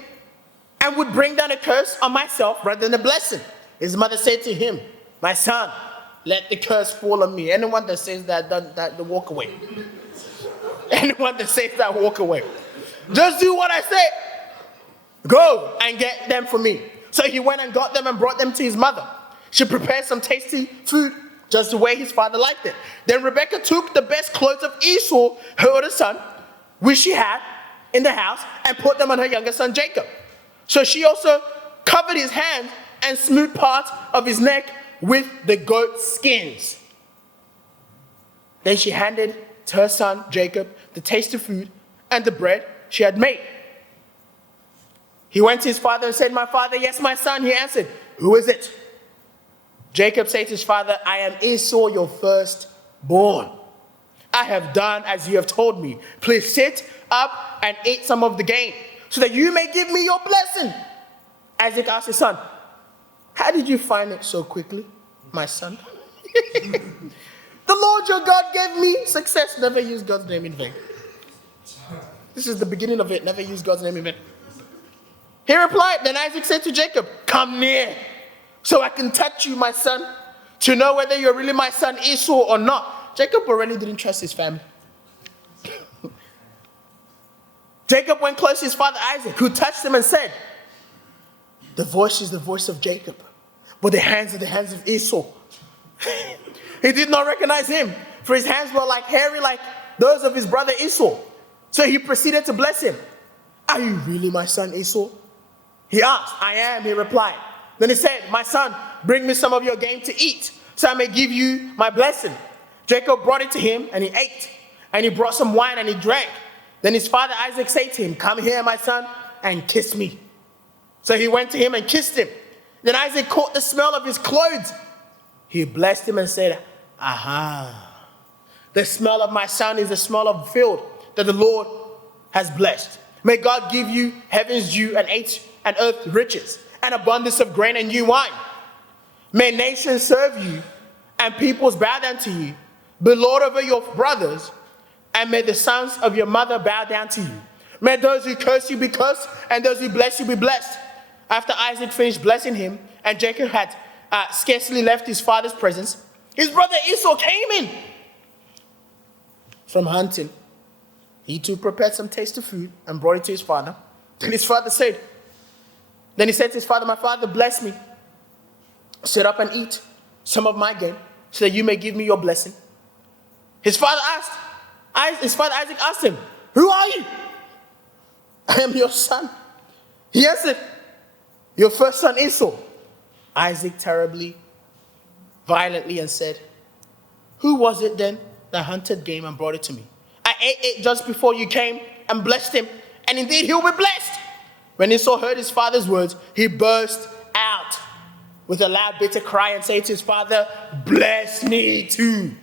and would bring down a curse on myself rather than a blessing. His mother said to him, my son, let the curse fall on me. Anyone that says that walk away. Anyone that says that, walk away. Just do what I say. Go and get them for me. So he went and got them and brought them to his mother. She prepared some tasty food just the way his father liked it. Then Rebekah took the best clothes of Esau, her older son, which she had in the house, and put them on her younger son Jacob. So she also covered his hands and smoothed parts of his neck with the goat skins. Then she handed to her son Jacob the tasty food and the bread she had made. He went to his father and said, my father, yes, my son. He answered, who is it? Jacob said to his father, I am Esau, your firstborn. I have done as you have told me. Please sit up and eat some of the game, so that you may give me your blessing. Isaac asked his son, how did you find it so quickly, my son? The Lord your God gave me success. Never use God's name in vain. This is the beginning of it. Never use God's name in vain. He replied, then Isaac said to Jacob, come near, so I can touch you, my son, to know whether you're really my son Esau or not. Jacob already didn't trust his family. Jacob went close to his father Isaac, who touched him and said, the voice is the voice of Jacob, but the hands are the hands of Esau. He did not recognize him, for his hands were like hairy, like those of his brother Esau. So he proceeded to bless him. Are you really my son Esau? He asked. I am, he replied. Then he said, my son, bring me some of your game to eat, so I may give you my blessing. Jacob brought it to him, and he ate. And he brought some wine, and he drank. Then his father Isaac said to him, come here, my son, and kiss me. So he went to him and kissed him. Then Isaac caught the smell of his clothes. He blessed him and said, aha, the smell of my son is the smell of the field that the Lord has blessed. May God give you heaven's dew and earth riches, and abundance of grain and new wine. May nations serve you, and peoples bow down to you. Be Lord over your brothers, and may the sons of your mother bow down to you. May those who curse you be cursed, and those who bless you be blessed. After Isaac finished blessing him, and Jacob had scarcely left his father's presence, his brother Esau came in from hunting. He too prepared some tasty food and brought it to his father. Then he said to his father, my father, bless me. Sit up and eat some of my game, so that you may give me your blessing. His father Isaac asked him, who are you? I am your son. He answered, your first son Esau. Isaac terribly, violently, and said, who was it then that hunted game and brought it to me? I ate it just before you came and blessed him, and indeed he will be blessed. When Esau heard his father's words, he burst out with a loud, bitter cry and said to his father, bless me too,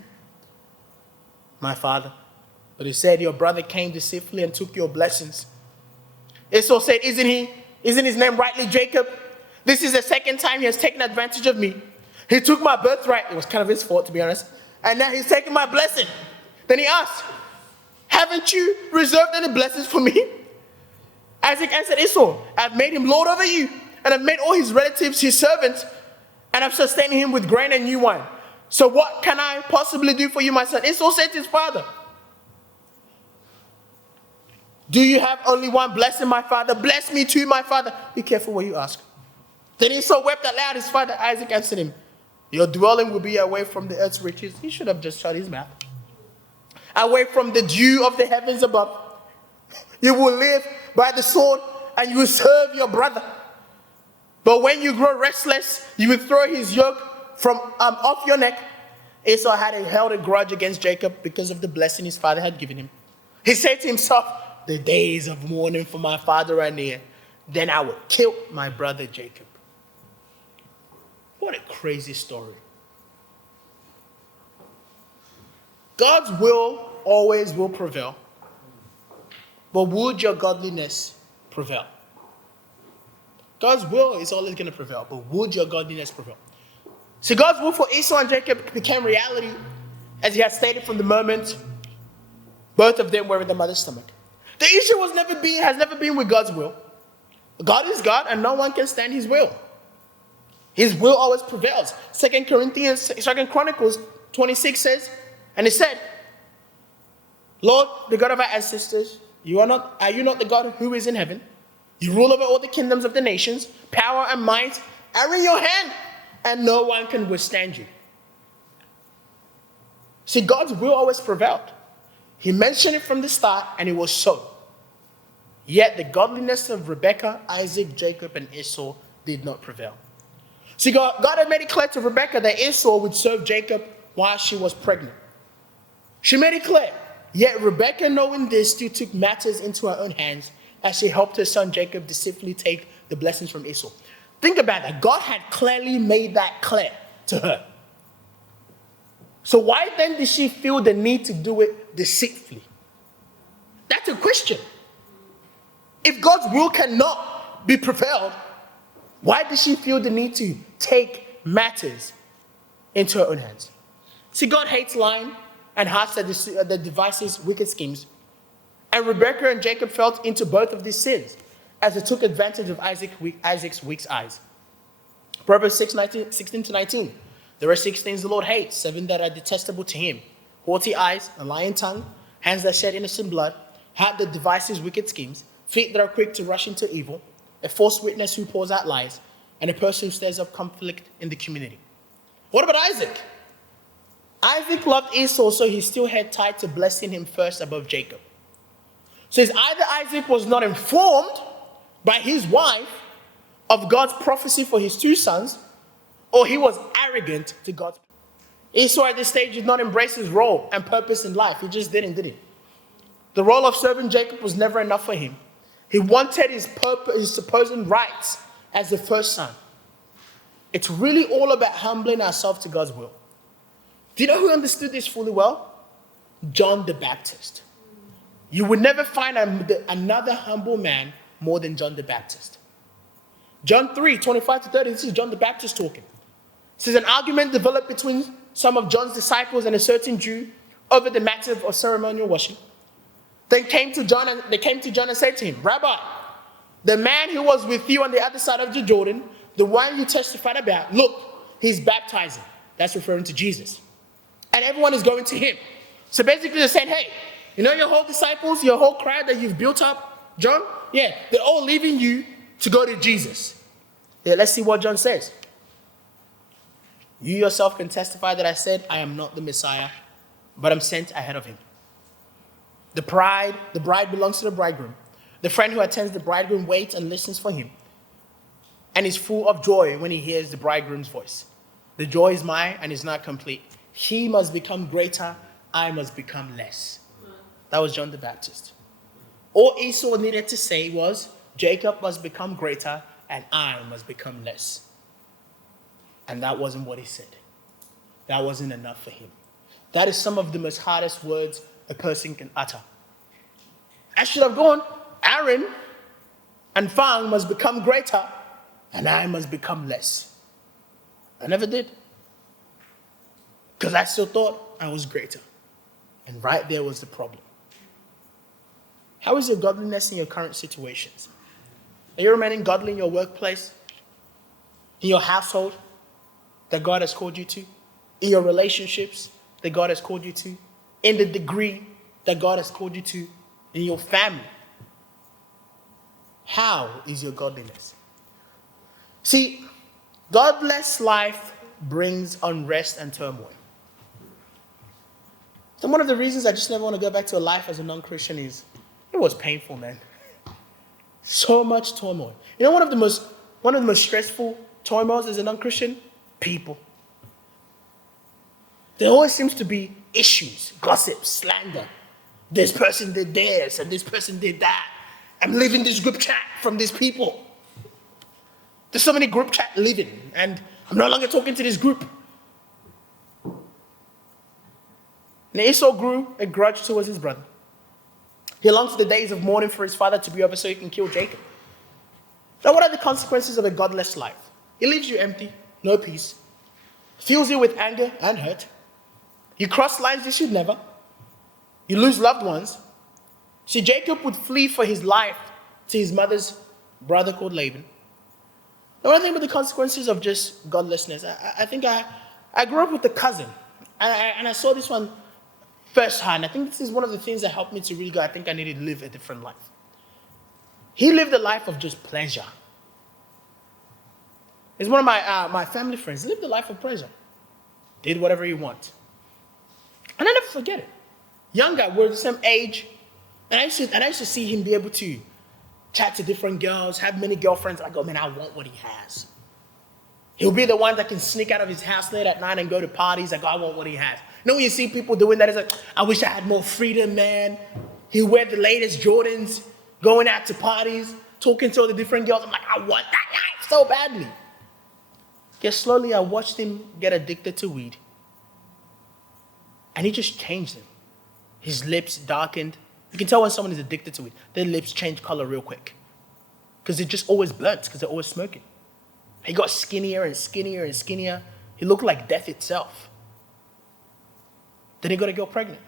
my father. But he said, your brother came deceitfully and took your blessings. Esau said, isn't his name rightly Jacob? This is the second time he has taken advantage of me. He took my birthright. It was kind of his fault, to be honest. And now he's taking my blessing. Then he asked, haven't you reserved any blessings for me? Isaac answered Esau, I've made him lord over you, and I've made all his relatives his servants, and I've sustained him with grain and new wine. So what can I possibly do for you, my son? Esau said to his father, do you have only one blessing, my father? Bless me too, my father. Be careful what you ask. Then Esau wept aloud. His father Isaac answered him, your dwelling will be away from the earth's riches. He should have just shut his mouth. Away from the dew of the heavens above. You will live by the sword, and you will serve your brother. But when you grow restless, you will throw his yoke from off your neck. Esau had held a grudge against Jacob because of the blessing his father had given him. He said to himself, the days of mourning for my father are near. Then I will kill my brother Jacob. What a crazy story. God's will always will prevail. But would your godliness prevail? God's will is always going to prevail, but would your godliness prevail? See, God's will for Esau and Jacob became reality, as he had stated from the moment both of them were in the mother's stomach. The issue has never been with God's will. God is God, and no one can stand his will. His will always prevails. 2 Chronicles 26 says, and it said, Lord, the God of our ancestors, are you not the God who is in heaven? You rule over all the kingdoms of the nations. Power and might are in your hand, and no one can withstand you. See, God's will always prevailed. He mentioned it from the start, and it was so. Yet the godliness of Rebekah, Isaac, Jacob, and Esau did not prevail. See, God had made it clear to Rebekah that Esau would serve Jacob while she was pregnant. She made it clear. Yet Rebekah, knowing this, still took matters into her own hands as she helped her son Jacob deceitfully take the blessings from Esau. Think about that. God had clearly made that clear to her. So why then did she feel the need to do it deceitfully? That's a question. If God's will cannot be prevailed, why did she feel the need to take matters into her own hands? See, God hates lying and hearts that devises wicked schemes. And Rebekah and Jacob fell into both of these sins as they took advantage of Isaac's weak eyes. Proverbs 16-19. There are 6 things the Lord hates, 7 that are detestable to him: haughty eyes, a lying tongue, hands that shed innocent blood, heart that devises wicked schemes, feet that are quick to rush into evil, a false witness who pours out lies, and a person who stirs up conflict in the community. What about Isaac? Isaac loved Esau, so he still had tied to blessing him first above Jacob. So it's either Isaac was not informed by his wife of God's prophecy for his two sons, or he was arrogant to God's. Esau at this stage did not embrace his role and purpose in life. He just didn't, did he? The role of serving Jacob was never enough for him. He wanted his supposed rights as the first son. It's really all about humbling ourselves to God's will. Do you know who understood this fully well? John the Baptist. You would never find another humble man more than John the Baptist. John 3, 25 to 30, this is John the Baptist talking. It says, an argument developed between some of John's disciples and a certain Jew over the matter of ceremonial washing. They came to John and said to him, Rabbi, the man who was with you on the other side of the Jordan, the one you testified about, look, he's baptizing. That's referring to Jesus. And everyone is going to him. So basically they're saying, hey, you know your whole disciples, your whole crowd that you've built up, John? Yeah, they're all leaving you to go to Jesus. Yeah, let's see what John says. You yourself can testify that I said, I am not the Messiah, but I'm sent ahead of him. The bride belongs to the bridegroom. The friend who attends the bridegroom waits and listens for him and is full of joy when he hears the bridegroom's voice. The joy is mine and is not complete. He must become greater, I must become less. That was John the Baptist. All Esau needed to say was, Jacob must become greater and I must become less. And that wasn't what he said. That wasn't enough for him. That is some of the most hardest words a person can utter. I should have gone, Aaron and Fang must become greater and I must become less. I never did. Because I still thought I was greater. And right there was the problem. How is your godliness in your current situations? Are you remaining godly in your workplace? In your household that God has called you to? In your relationships that God has called you to? In the degree that God has called you to? In your family? How is your godliness? See, godless life brings unrest and turmoil. So one of the reasons I just never want to go back to a life as a non-Christian is it was painful, man. So much turmoil. You know, one of the most stressful turmoils as a non-Christian? People. There always seems to be issues, gossip, slander. This person did this and this person did that. I'm leaving this group chat from these people. There's so many group chat living and I'm no longer talking to this group. And Esau grew a grudge towards his brother. He longed for the days of mourning for his father to be over so he can kill Jacob. Now, what are the consequences of a godless life? It leaves you empty, no peace, fills you with anger and hurt. You cross lines you should never. You lose loved ones. See, Jacob would flee for his life to his mother's brother called Laban. Now, when I think about the consequences of just godlessness, I think I grew up with a cousin, and I saw this one firsthand. I think this is one of the things that helped me to really go, I think I needed to live a different life. He lived a life of just pleasure. He's one of my family friends. He lived a life of pleasure. Did whatever he wanted. And I never forget it. Young guy, we're the same age. And I used to see him be able to chat to different girls, have many girlfriends. I go, man, I want what he has. He'll be the one that can sneak out of his house late at night and go to parties. I go, I want what he has. You know when you see people doing that, it's like, I wish I had more freedom, man. He'll wear the latest Jordans, going out to parties, talking to all the different girls. I'm like, I want that life so badly. Yet slowly I watched him get addicted to weed. And he just changed him. His lips darkened. You can tell when someone is addicted to it. Their lips change color real quick. Because it just always burns, because they're always smoking. He got skinnier and skinnier and skinnier. He looked like death itself. Then he got a girl pregnant.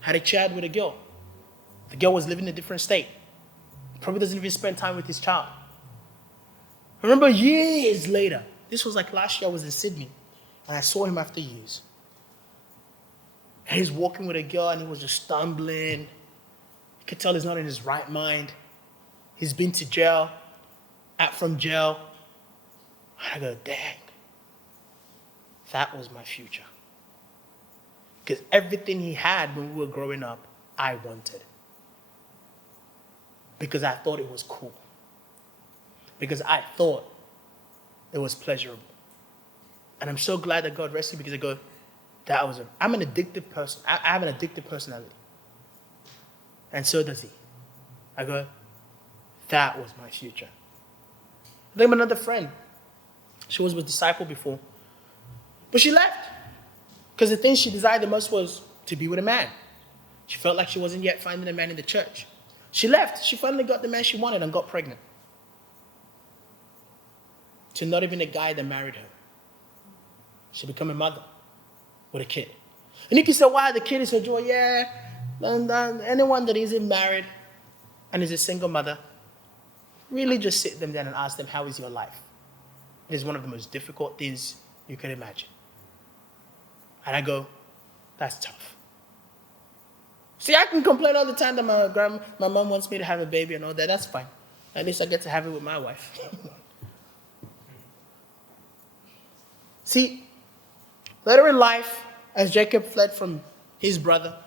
Had a child with a girl. The girl was living in a different state. Probably doesn't even spend time with his child. I remember years later, this was like last year I was in Sydney, and I saw him after years. And he's walking with a girl and he was just stumbling. You could tell he's not in his right mind. He's been to jail, out from jail. And I go, dang. that was my future. Because everything he had when we were growing up, I wanted. Because I thought it was cool. Because I thought it was pleasurable. And I'm so glad that God rescued me, because I go, I'm an addictive person. I have an addictive personality. And so does he. I go, that was my future. I think of another friend. She was with Disciple before. But she left. Because the thing she desired the most was to be with a man. She felt like she wasn't yet finding a man in the church. She left. She finally got the man she wanted and got pregnant. To not even a guy that married her. She became a mother with a kid. And you can say, why the kid is her joy? Yeah. And anyone that isn't married and is a single mother, really just sit them down and ask them, how is your life? It is one of the most difficult things you can imagine. And I go, that's tough. See, I can complain all the time that my mom wants me to have a baby and all that. That's fine. At least I get to have it with my wife. See, later in life, as Jacob fled from his brother,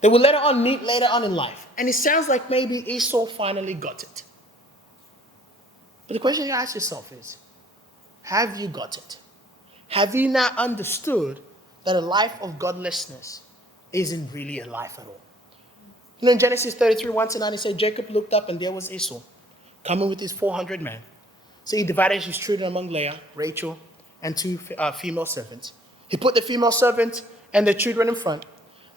they will later on meet later on in life. And it sounds like maybe Esau finally got it. But the question you ask yourself is, have you got it? Have you now understood that a life of godlessness isn't really a life at all? You know, in Genesis 33, 1-9, it said, Jacob looked up and there was Esau, coming with his 400 men. So he divided his children among Leah, Rachel, and 2 female servants. He put the female servant and the children in front,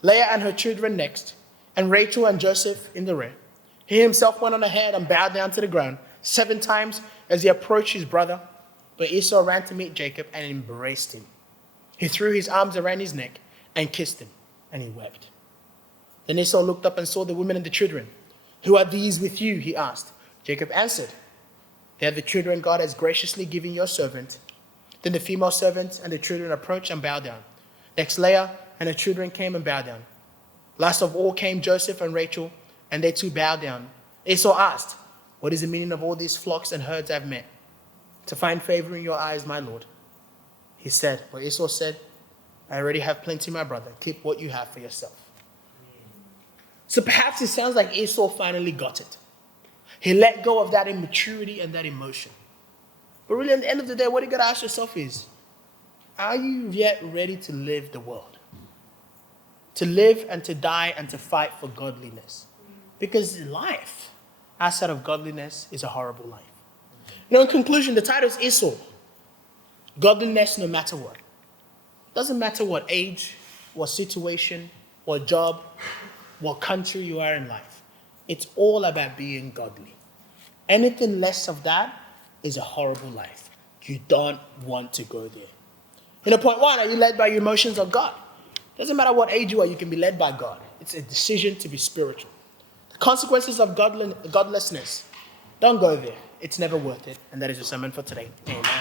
Leah and her children next, and Rachel and Joseph in the rear. He himself went on ahead and bowed down to the ground 7 times as he approached his brother. But Esau ran to meet Jacob and embraced him. He threw his arms around his neck and kissed him, and he wept. Then Esau looked up and saw the women and the children. Who are these with you? He asked. Jacob answered, they are the children God has graciously given your servant. Then the female servants and the children approached and bowed down. Next, Leah and her children came and bowed down. Last of all came Joseph and Rachel, and they too bowed down. Esau asked, what is the meaning of all these flocks and herds I've met? To find favor in your eyes, my Lord. He said, but Esau said, I already have plenty, my brother. Keep what you have for yourself. So perhaps it sounds like Esau finally got it. He let go of that immaturity and that emotion. But really, at the end of the day, what you got to ask yourself is, are you yet ready to live the world? To live and to die and to fight for godliness? Because life outside of godliness is a horrible life. You know, in conclusion, the title is Esau. Godliness no matter what. Doesn't matter what age, what situation, what job, what country you are in life. It's all about being godly. Anything less of that is a horrible life. You don't want to go there. You know, point 1, are you led by your emotions or God? Doesn't matter what age you are, you can be led by God. It's a decision to be spiritual. The consequences of godlessness, don't go there. It's never worth it. And that is your sermon for today. Amen.